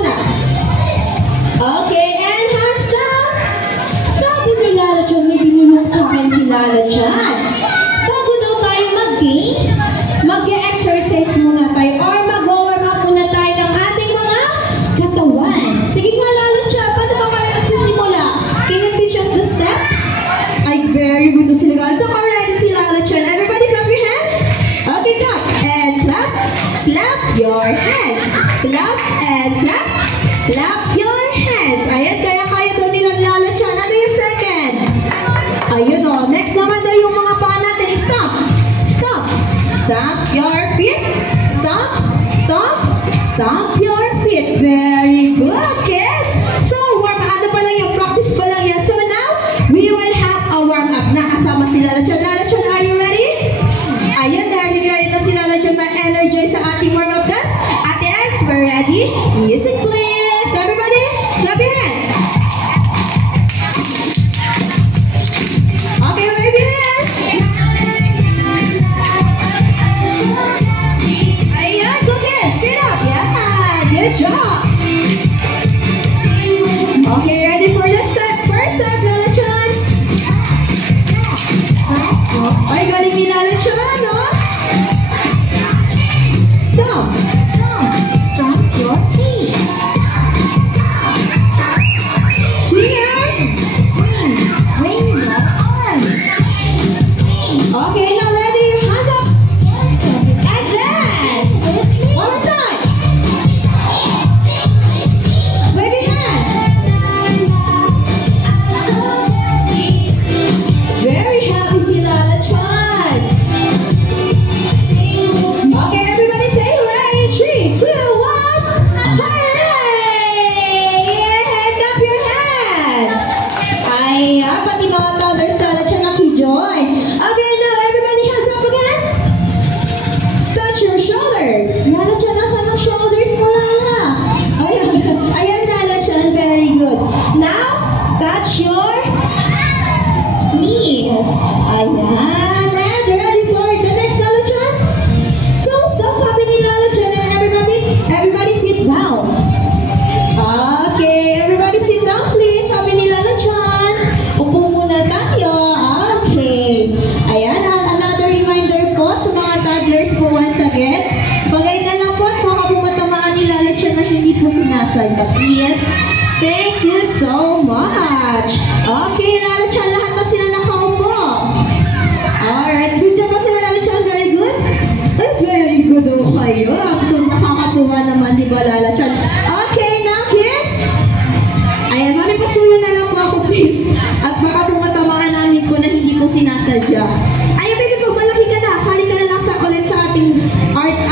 muna. Okay, and hands up. Sabi ni Lala Chan, may binulong sa akin si Lala Chan. Bago daw tayo mag-games, mag-exercise muna tayo or mag-warm up muna tayo ng ating mga katawan. Sige nga Lala Chan, paano ba kayo magsisimula? Can you teach us the steps? Ay, very good na sila. Naka-ready si Lala Chan. Everybody clap your hands. Okay, clap and clap. Clap your hands. Clap and clap. Clap your hands. Ayan, kaya-kaya daw nilang Lala Chan. Ano yung second? Ayun o. Next naman daw yung mga paa natin. Stop. Stop. Stomp your feet. Stomp. Stomp. Stomp your feet. Very good, kids. So, warm up pa lang yan. Practice pa lang yan. So, now, we will have a warm up. Nakasama si Lala Chan. Lala Chan, are you ready? Ayan, dahil na si Lala Chan ma-energize sa ating warm up dance. Ate Els, we're ready. Music please. Everybody, clap your hands. Okay, wave your hands. Ayan, go kids. Get up. Yeah, good job. Okay, ready for the step? First step, Lala Chan. Ay, galing ni Lala Chan, no? Stomp. Stomp. Stomp your feet. Swingers. Swing. Swing your arms. Okay, now ready? Hands up. And dance. One more time. Wave your hands. Very happy si Lala Chan. Okay, everybody say hooray. 3, 2, 1. Hooray! Yeah, clap your hands. Ay, pati mga toddlers Lala Chan naki-join. Okay, now everybody hands up again. Touch your shoulders. Lala Chan, nasa ng shoulders mo, Lala? Ayan, Lala Chan, very good. Now, touch your knees. Ayan. And ready for the next Lala Chan? So, sabi ni Lala Chan, and everybody sit down. Okay, everybody sit down please. Sabi ni Lala Chan, upo muna tayo. Okay. Ayan, another reminder po sa mga toddlers po once again. Pagay na lang po at baka po matamaan ni Lala Chan na hindi po sinasadya. Please. Thank you so much. Okay, Lala Chan, lahat na sila nakaupo. Alright, good job ba sila, Lala Chan? Very good? Ay, very good o kayo. Nakakatuwa naman, di ba, Lala Chan? Okay, now kids. Ayan, mami, pasuyo na lang po ako, please. At baka po matamaan namin po na hindi po sinasadya. Ayan, baby, pag malaki ka na, sali ka na lang ulit sa ating arts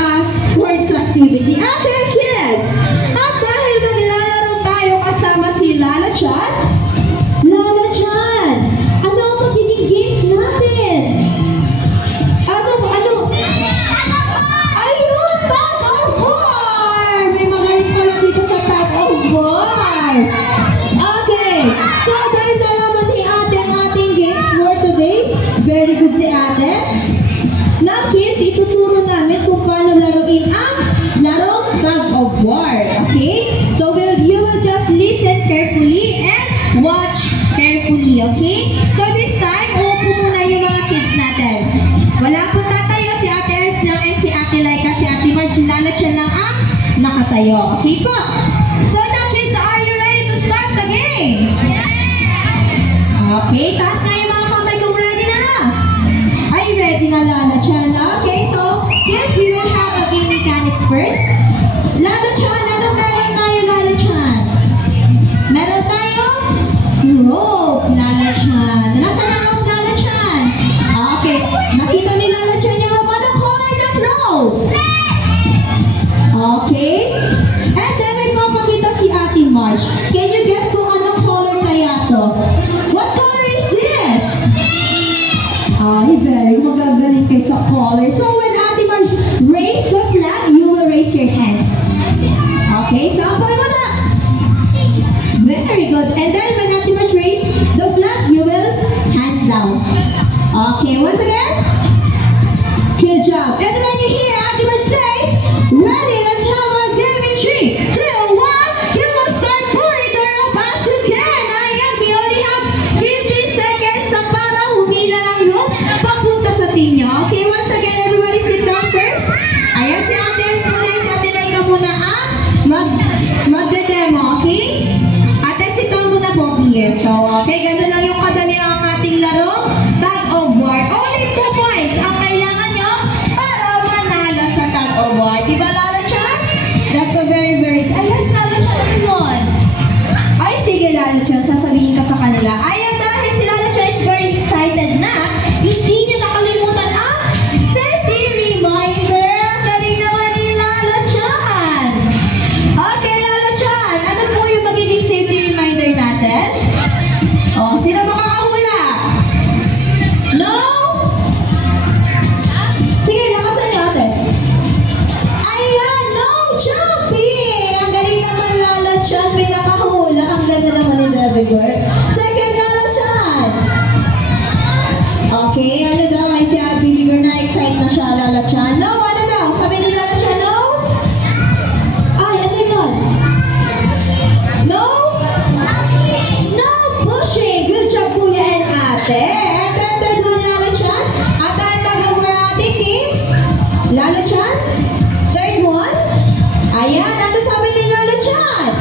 sports activity. Okay, kids. At dahil maglalaro tayo kasama si Lala Chan, Lala Chan, ano ang magiging games natin? Ano? Ayun, tag of war! May magaling pala dito sa tag of war. Okay, so dahil nalaman ni ate ang ating games for today, very good si ate. Now kids, ituturo namin kung paano laruin ang larong tag of war. Okay? So you will just listen carefully and watch carefully. Okay? So this time, uupo muna yung mga kids natin. Wala po tatayo, si Ate Els lang and si Ate Laika, si Ate Marge, Lala Chan lang ang nakatayo. Okay po? So now kids, are you ready to start the game? Okay, taas nga yung mga kamay kung ready na. Are you ready na, Lala Chan? Okay, so kids, we will have a game mechanics first. Lala Chan, anong meron tayo, Lala Chan? Meron tayo rope, Lala Chan. Nasaan ang rope, Lala Chan? Okay, nakita ni Lala Chan yung rope. Anong color ng rope? Okay, and then may papakita si Ate Marge. Can you guess kung anong color kaya to? What color is this? Ay, very magagaling kayo sa color. So when Ate Marge raise the flag, you will raise your hands. Okay, sample mo na. Very good. And then when Ate Marge raise the flag, you will hands down. Okay, once again. Good job. And when you hear Ate Marge say, ready, let's have a game in 3, 2, 1. demo, okay? Ate, sit down muna po, please. So, okay, ganun lang yung kadali ang ating laro. Tag of war. Only 2 points ang kailangan nyo para manalo sa tag of war. Diba, Lala Chan? That's a very, very... Ay, yes, Lala Chan, yun. Ay, sige, Lala Chan, sasabihin ka sa kanila. Ayan, dahil si Lala Chan is very excited na, hindi niya nakalimutan ang safety reminder. Galing naman ni Lala Chan. Okay, Lala Chan, ano po yung magiging safety reminder natin? Oh, sino makakahula? No? Sige, lakasan niyo, ate. Ayan, no jumping! Ang galing naman, Lala Chan, may nakahula. Ang ganda naman ni Baby Girl. Second, Lala Chan. Okay, ano daw? Ay, si Baby Girl na excite na siya, Lala Chan. No, ano daw? Sabi ni Lala Chan, no? Ay, ano yun? No? No pushing. Good job, Kuya and Ate. And then, third one, Lala Chan. Ate, ang taga-war ating teams. Lala Chan. Third one. Ayan, ano sabi ni Lala Chan?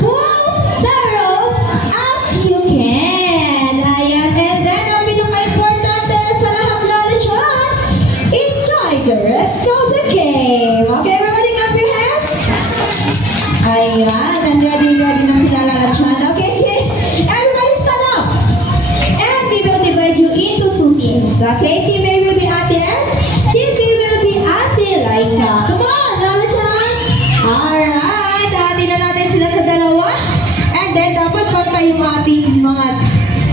Pull the rope as you can. Ayan, and then, ang pinaka-importante sa lahat, Lala Chan, enjoy the rest of the game. Okay, everybody clap your hands. Ayan, and ready na sila, Lala Chan. Okay, kids, everybody stand up. And we will divide you into 2 teams. Okay, Team A will be Ate S. Team B will be Ate Laika. Come on, Lala Chan. Alright, hati na natin sila sa dalawa. And then, dapat pantay yung ating mga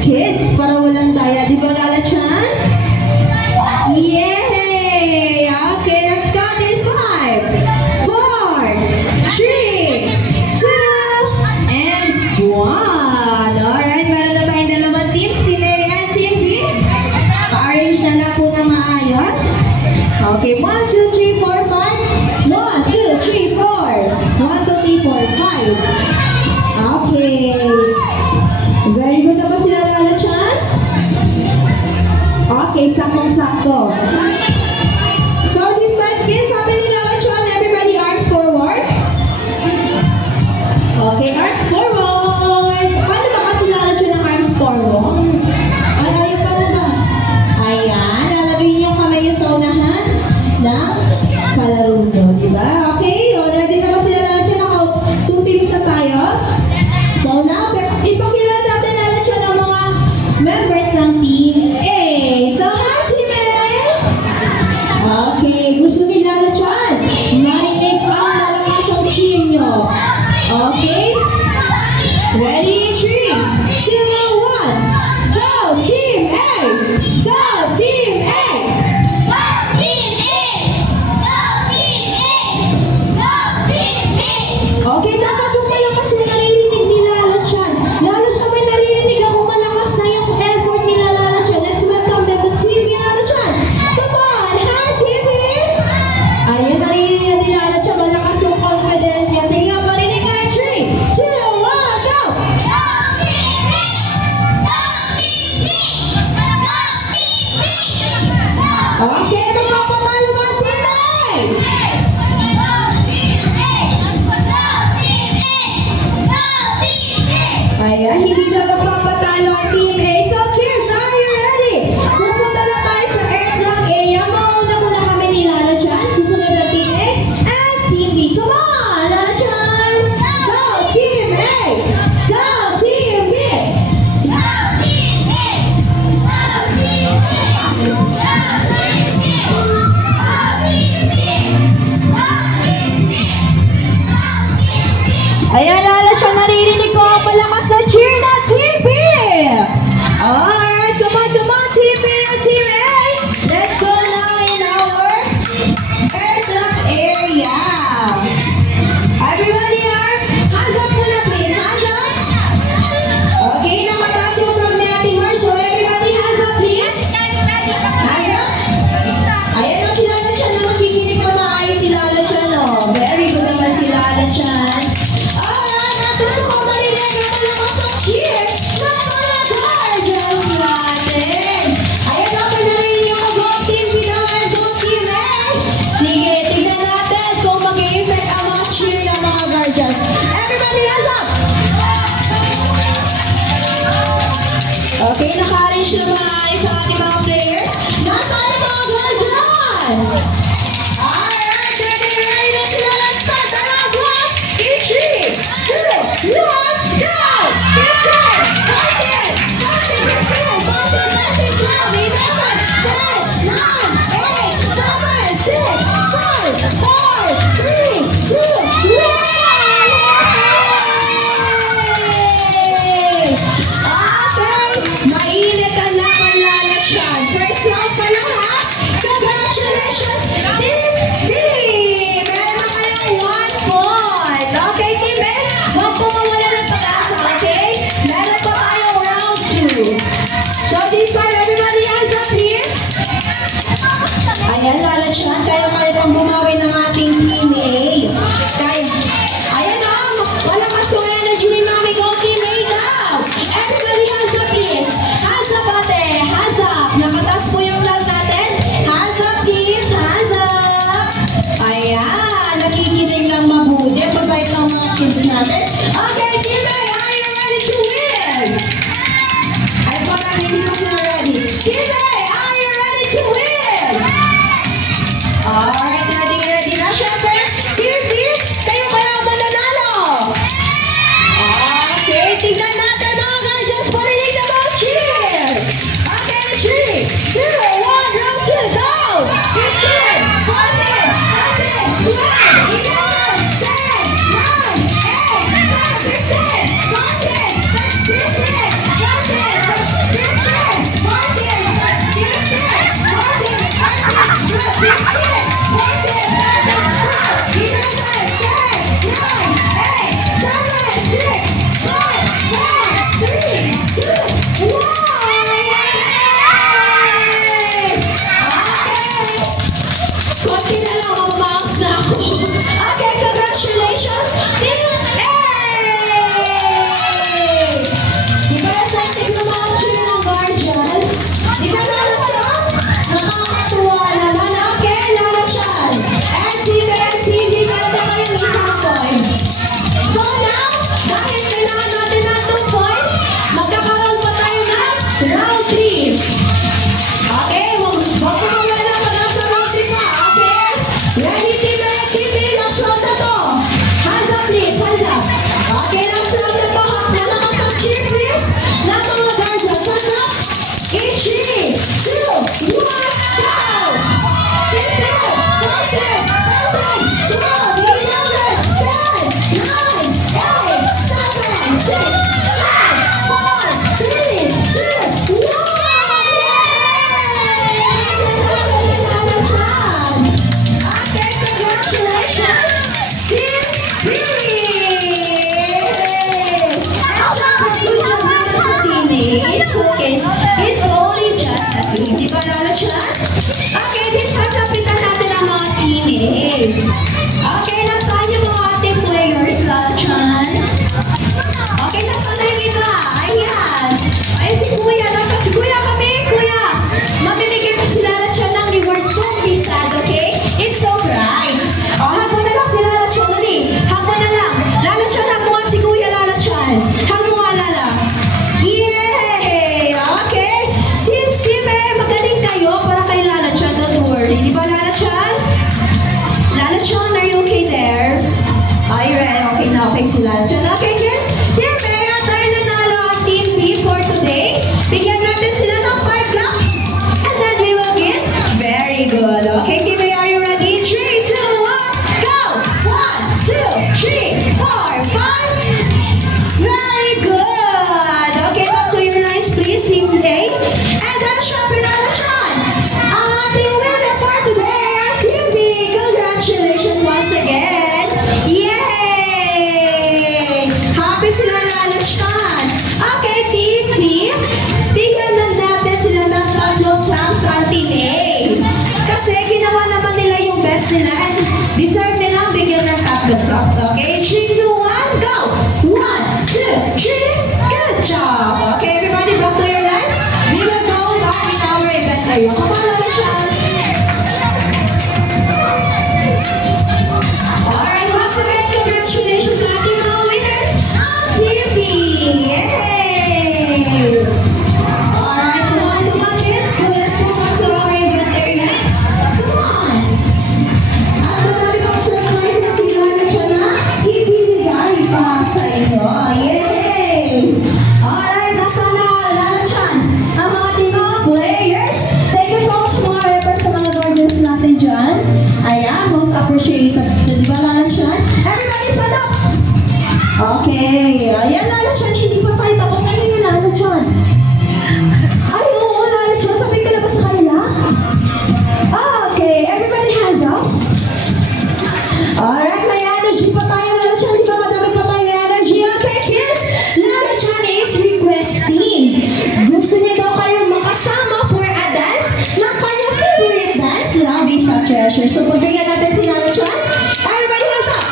kids para walang daya. Di ba, Lala Chan? Yay! Okay, let's count in 5, 4, 3, 2, and 1. Alright, meron na tayong dalawang teams, Team A and Team B. Pa-arrange na lang po na maayos. Okay, 1, 2, 3, 4, 5. 1, 2, 3, 4. 1, 2, 3, 4, 5. Okay. Very good na ba sila, Lala Chan? Okay, sakong-sakto. So this time, kids, sabi ni Lala Chan, everybody arms forward. Okay, arms forward. Paano ba kasi Lala Chan ang arms forward? Ay, ayaw pa na ba? Ayan, lalagay niyo yung kamay niyo sa unahan ng kalaro nyo, di ba? Okay, ready na ba sila, Lala Chan? Naka 2 teams na tayo. So now, ipakilala natin, Lala Chan, ang mga members ng Team A. So, hi, Team A! Okay, gusto ni Lala Chan, marinig ang malakas ang team nyo. Okay? Ready? 3, 2, 1. Go, Team A! Go, Team A! Okay, dapat yung malakas yung naririnig ni Lala Chan. Lalo sa may naririnig ako malakas na yung effort ni Lala Chan. Let's welcome them to Team B, Lala Chan. Come on, hi Team B! Ayan, naririnig ni Lala Chan. Malakas yung confidence niya. Sige nga, marinig nga. 3, 2, 1, go! Okay, magpapatalo ba Team A? Ayan, hindi na magpapatalo ang Team A. So, kids, are you ready? Pupunta na tayo sa airlock area. Mauna muna kami ni Lala Chan. Susunod na Team A and Team B. Come on, Lala Chan! Go, Team A! Go, Team B! Ayan, Lala Chan, naririnig ko ang malakas na cheer na Team B! Alright, come on, Team B and Team A! Let's go now in our airlock area. Everybody, hands up muna please, hands up! Okay, nakataas yung from ni Ate Mar, so everybody hands up please! Hands up! Ayan na si Lala Chan na makikinig na maayos si Lala Chan, oh. Very good naman si Lala Chan. Alright, arrange naman sa ating mga players. Nasaan ang mga guardians? Alright, ready na sila. Let's start the round one. In 3, 2, 1, go! 15, 14, 15, 16, 17, 18, 19, 10, 9, 8, 7, 6, 5, 4, 3, 2, 1. Mainit ang laban, Lalatchan. First round pa lang, ha? Congratulations, Team B! Meron na kayong 1 point. Okay, Team A? Huwag po mawala ng pag-asa, okay? Meron pa tayong round 2. So this time, everybody hands up, please. Ayan, Lalatchan. Kaya pang bumawi ng ating Team A. Kaya, ayan na. Walang masong energy ni Mami. Go, Team A daw. Everybody hands up, please. Hands up, ate. Hands up. Nakataas po yung flag natin. Hands up, please. Hands up. Ayan. Nakikinig lang mabuti. Pabait lang mga kids natin. Okay, Team A, are you ready to win? Ay, parang hindi pa sila ready. Team A, are you ready to win? Alright, ready na. Siyempre, Team B, kayo kaya mananalo. Okay, tignan natin mga guardians. Parinig na mga cheer. Okay, 3, 2, 1, round 2, go! 15, 14, 13, 12, 11, 10, 9, 8, 7, 16, 14, 15, 14, konti na lang, mamamouse na ako. Okay, congratulations, Team A! Di ba effective na mga cheer ng guardians? Di ba, Lalatchan? Nakakatuwa naman. Okay, Lalatchan. And Team A and Team B, meron na kayong isang points. So now, dahil kailangan natin ng 2 points, magkakaroon pa tayo ng round 3. Okay, wag mo mawala ng pag-asa round 3 pa. Okay? Ready, Team A, Team B, last round na to. Hands up, please, hands up. Okay, last round na to. Malakas ang cheer, please. Na mga guardians, hands up. In 3, 2, 1, go! 15, 14, 13, 12, 11, 10, 9, 8, 7, 6, 5, 4, 3, 2, 1. Okay, congratulations, Team B! And syempre, good job naman sa teammates. Okay, it's only just a game. Di ba, Lalatchan? Okay, this time, lapitan natin ang mga teammate. Okay, nasaan yung mga ating players, Lalatchan? Okay, nasaan na yung iba? Ayan. Ay, si Kuya. Nasa si Kuya kami, Kuya. Mamimigay pa si Lalatchan ng rewards. Don't be sad, okay? It's so bright. Oh, hag mo na lang si Lalatchan. Dali. Hag mo na lang. Lalatchan, hag mo nga si Kuya, Lalatchan. Hag mo nga, Lala. Yay! Okay. Since Team A, magaling kayo para kay Lalatchan. Don't worry. Di ba, Lalatchan? Lalatchan, are you okay there? Are you ready? Okay na, okay si Lalatchan. Okay, kids? Team A, tayo nanalo ang Team B for today. Bigyan natin sila ng 5 laps. And then we will get very good. Okay, Team A, are you ready? 3, 2, 1, go! 1, 2, 3, 4, 5. Very good. Okay, back to your lines, please, Team A. And then, syempre, Lalatchan, ang ating winner for today, ang Team B. Congratulations once again. Yay! Happy sila, Lalatchan. Okay, Team B, bigyan na natin sila ng 3 claps sa Team A. Kasi ginawa naman nila yung best nila and deserve nilang bigyan ng 3 claps. Okay, 3, 2, 1, go! 1, 2, 3, good job! Okay, everybody, back to your lines. We will go back in our event area. Come on, Lalatchan. Alright, once again, congratulations sa ating mga winners, ang Team B. Yay! Alright, para sa inyo. Yay! Alright, nasa na, Lala Chan, ang mga ating mga players. Thank you so much mga rappers sa mga guardians natin dyan. Ayan, most appreciated. Di ba, Lala Chan? Everybody stand up! Okay, ayan, Lala Chan, hindi pa tayo tapos. Ano yung Lala Chan? Ay, oo, Lala Chan, sabi ka na ba sa kanila? Okay, everybody hands up. Alright, may energy pa tayo, Lala Chan. Di ba madami pa tayo energy? Okay, kids, Lala Chan is requesting. Gusto niya daw kayong makasama for a dance ng kanyang favorite dance, Love is a Treasure. So, pagbigyan natin si Lala Chan. Everybody hands up.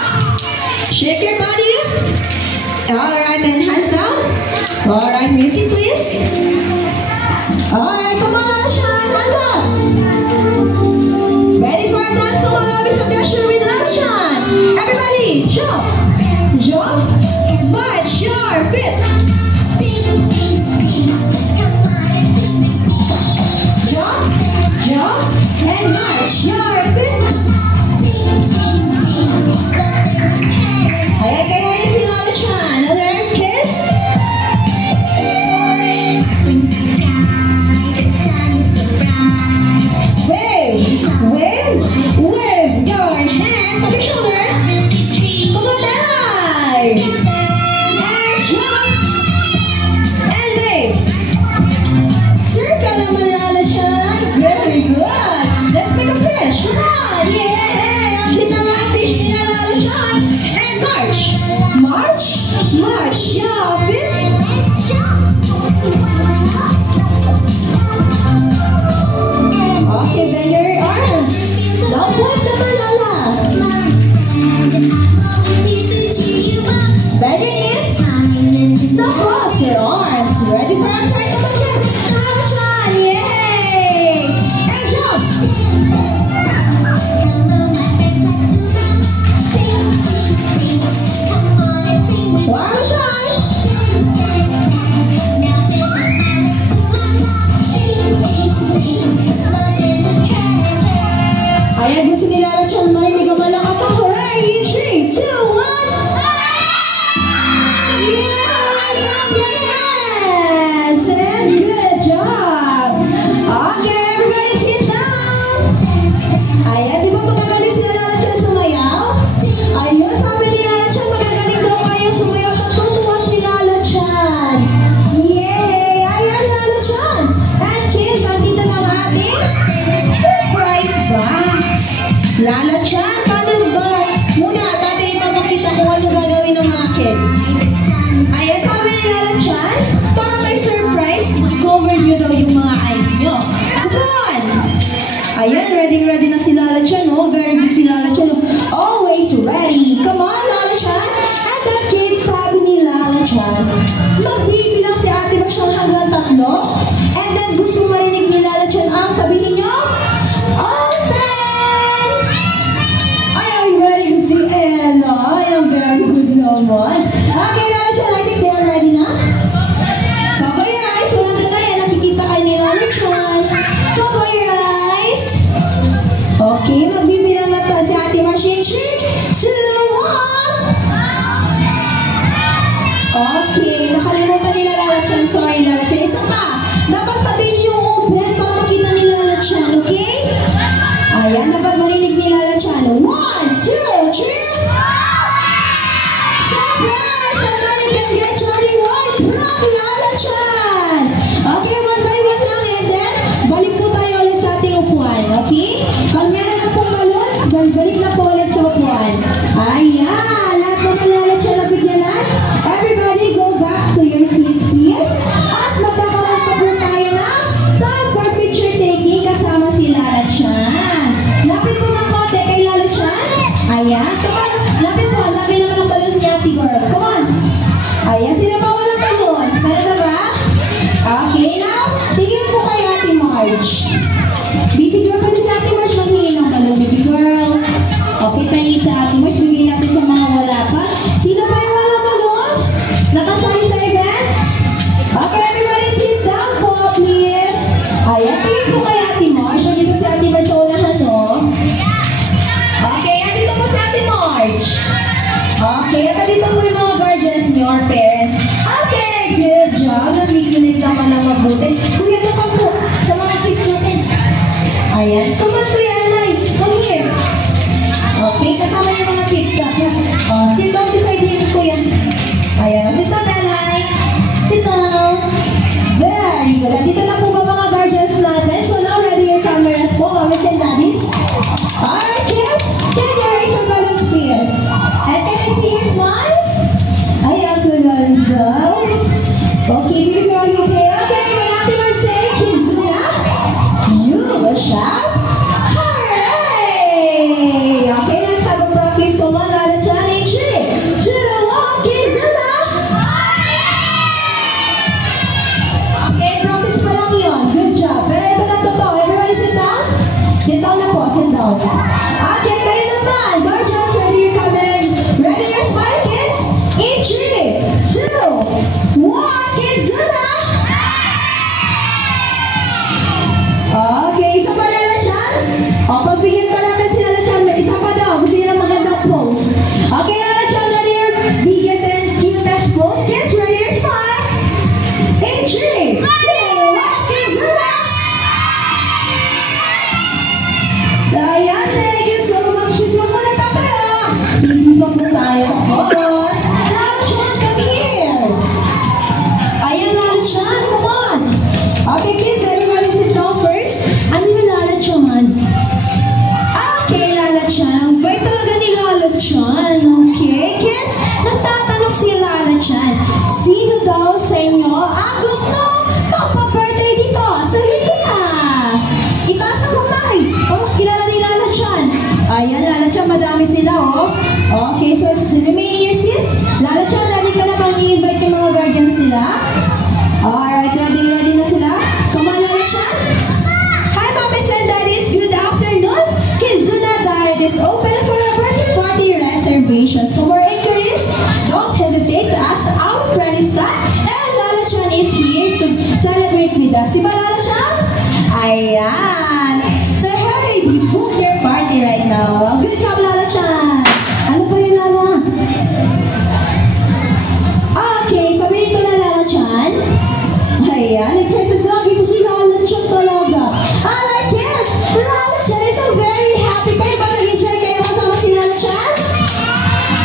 Shake your body. Alright, and hands down. Alright, music please. Alright, come on, Lala Chan, hands up. Ready for a dance? Come on, Love is a Treasure with Lala Chan. Everybody, jump, jump, march your feet. Jump, jump, and march your feet. Ayan, kayo ngayon si Lala Chan. Other kids? Wave, wave, wave your hands on your shoulder. Come on, dive. And jump. And wave. Circle naman, Lala Chan. Very good. Let's make a fish. Come on. Yeah. Ang cute naman ang fish nila, Lala Chan. And march. March. March. Yeah, fit. Let's jump. Okay, bend your arms. Now point naman, Lala. Bend your knees. Now cross your arms. Ready for a turn? Come on, kids. Lala Chan. Yay! And jump. One more time. Ayan, gusto ni Lala Chan marinig ang malakas ang hooray! 3, 2, 1! Yeah! Clap your hands! And good job! Okay, everybody sit down! Ayan, di ba magagaling si Lala Chan sumayaw? Ayun, sabi ni Lala Chan, magagaling daw kayo sumayaw. Natutuwa si Lala Chan. Yay! Ayan, Lala Chan! And kids, andito na ang ating surprise box. Lala Chan, paano ba? Muna, tatay ipapakita kung ano gagawin ng mga kids. Ayan, sabi ni Lala Chan, para may surprise, cover nyo daw yung mga eyes nyo. Come on! Ayan, ready na si Lala Chan, oh. Very good si Lala Chan. Always ready. Come on, Lala Chan. And then kids, sabi ni Lala Chan, magbibilang si ate ba siyang hanggang 3? And then gusto marinig ni Lala Chan ang sabihin niyo, open! I am very good si Ella. I am very good naman. Okay, Lala Chan, I think they are ready na. Cover your eyes. Walang tagay. Nakikita kayo ni Lala Chan. Cover your eyes. Okay, magbibilang na to si Ate Marshing. 3, 2, 1. Okay, nakalimutan nila Lala Chan. Sorry, Lala Chan. Isa pa. Dapat sabihin yung open para makita ni Lala Chan, okay? Ayan, dapat marinig ni Lala Chan. 1, 2, 3. Surprise! Somebody can get your rewards from Lala Chan. Okay, one by one lang and then balik po tayo ulit sa ating upuan, okay? Pag meron na pong balloons, balik na po ulit sa upuan. Ayan, lahat ng Lala Chan na bigyanan. Everybody go back to your seats, please. At magkakaroon pa po tayo ng time for picture taking kasama si Lala Chan. Lapit po ng konti kay Lala Chan. Ayan, come on. Lapit po, lapit naman ang balloons ni Ate Girl. Come on. Ayan, sila pa walang balloons. Meron na ba? Okay, now, tingin po kay Ate Marge. Baby girl, pwede sa Ate Marge maghingi ng balloon, baby girl. Okay, tayo sa Ate Marge. Bigay natin sa mga wala pa. Sino pa yung walang balloons? Nakasali sa event? Okay, everybody sit down po, please. Ayan, tingin po kay Ate Marge. Dito si Ate Marge sa unahan, no? Okay, andito po si Ate Marge. Okay, at dito po yung mga abutin. Kuya, ito pa po sa mga kids natin. Ayan. Come on, Kuya Alay. Come here. Okay, kasama yung mga kids natin. Sit down beside him, Kuya. Ayan. Sit down, Alay. Sit down. Very good. Dito na po ba mga guardians natin? So now, ready your cameras po, mommies and daddies. Alright, kids. Can you raise your balance, please? And can I see your smiles? Ayan, maganda. Okay, baby girl, you okay? Okay, when afterwards say, Kizuna, you will shout, hooray! Okay, let's have a practice. Come on, Lala Chan, in 3, 2, 1, Kizuna! Okay, practice pa lang yun. Good job. Pero ito na totoo. Everybody sit down? Sit down na po, sit down. Okay, kayo naman. Gorgeous, ready your camera. Ready your smile, kids? In 3, 2, 1, Kizuna! Okay, isa pa Lala Chan? O, pagbigyan pa natin si Lala Chan. Isa pa daw. Gusto niya ng magandang pose. Okay, Lala Chan, ready your biggest and cutest pose? Kids, ready your smile? In 3, 2, 1, Kizuna! Ayan, thank you so much. Kids, wag mo na tayo. Hindi pa po tayo. Boss, Lala Chan, come here. Ayan, Lala Chan, come on. Okay, kids, everybody sit down first. Ano yung Lala Chan? Okay, Lala Chan. Bait talaga ni Lala Chan. Okay, kids, nagtatanong si Lala Chan. Sino daw sa inyo ang gusto magpa-birthday dito? Sabihin na. Itaas ang kamay. Oh, kilala ni Lala Chan. Ayan, Lala Chan, madami sila, oh. Okay, so remaining your seats. Lala Chan, ready ka na bang i-invite yung mga guardians nila? Alright, ready na sila? Come on, Lala Chan. Hi, mommies and daddies. Good afternoon. Kizuna Diet is open for a birthday party reservations. For more inquiries, don't hesitate to ask our friend Stan. And Lala Chan is here to celebrate with us. Diba, Lala Chan? Ayan. So, hurry, book your party right now. Good job, Lala Chan. Ano pa yung Lala? Okay, sabihin ko na Lala Chan. Ayan, excited lagi si Lala Chan talaga. Alright, kids, Lala Chan is so very happy. Kayo ba nag-enjoy kayo kasama si Lala Chan?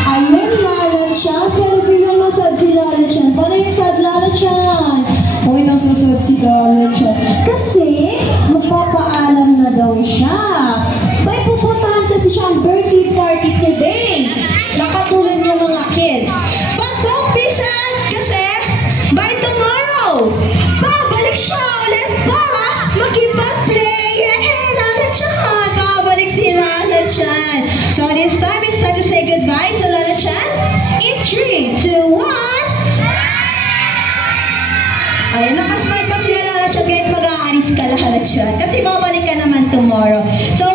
Ayun, Lala Chan, pero biglang masad si Lala Chan. Paano yung sad Lala Chan? O, itong susod si Lala Chan. Kasi, magpapaalam na daw siya. May pupuntahan kasi siyang birthday party today. Nakatulad niyo mga kids. But don't be sad kasi by tomorrow, babalik siya ulit para makipag-play. Hey, Lala Chan! Babalik si Lala Chan. So this time, it's time to say goodbye to Lala Chan. In 3, 2, 1. Ayan, nakasmile pa si Lala Chan kahit mag-aalis ka, Lala Chan. Kasi babalik ka naman tomorrow. So,